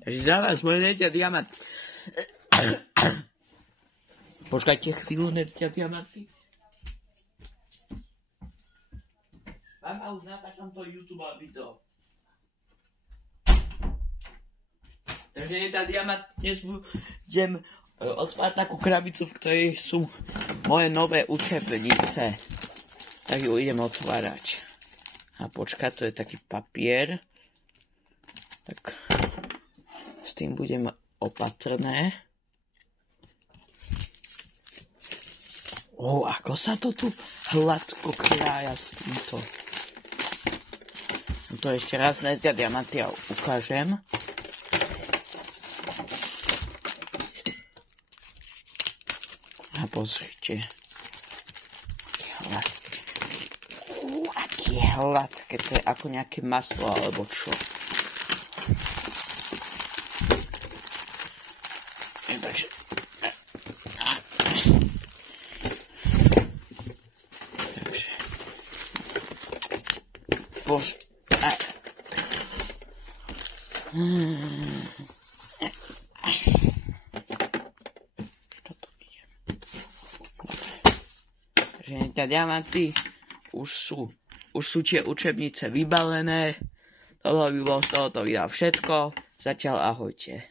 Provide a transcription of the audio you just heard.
Takže za vás, moje nerťa diamanty. Počkajte chvíľu, nerťa diamanty. Mama, už natáčam to YouTube video. Takže nerťa diamant, dnes budem otvárať takú krabicu, v ktorej sú moje nové učebnice. Tak ju idem otvárať. A počkať, to je taký papier. Tak s tým budem opatrné. Ako sa to tu hladko krája s týmto. To ešte raz nerťa diamanty ukážem. A pozrite. Aký hladké, to je ako nejaké maslo alebo čo. Takže bože. Čo to ide? Takže nerťa diamanty už sú tie učebnice vybalené. Toto by bolo z tohoto videa všetko. Zatiaľ ahojte.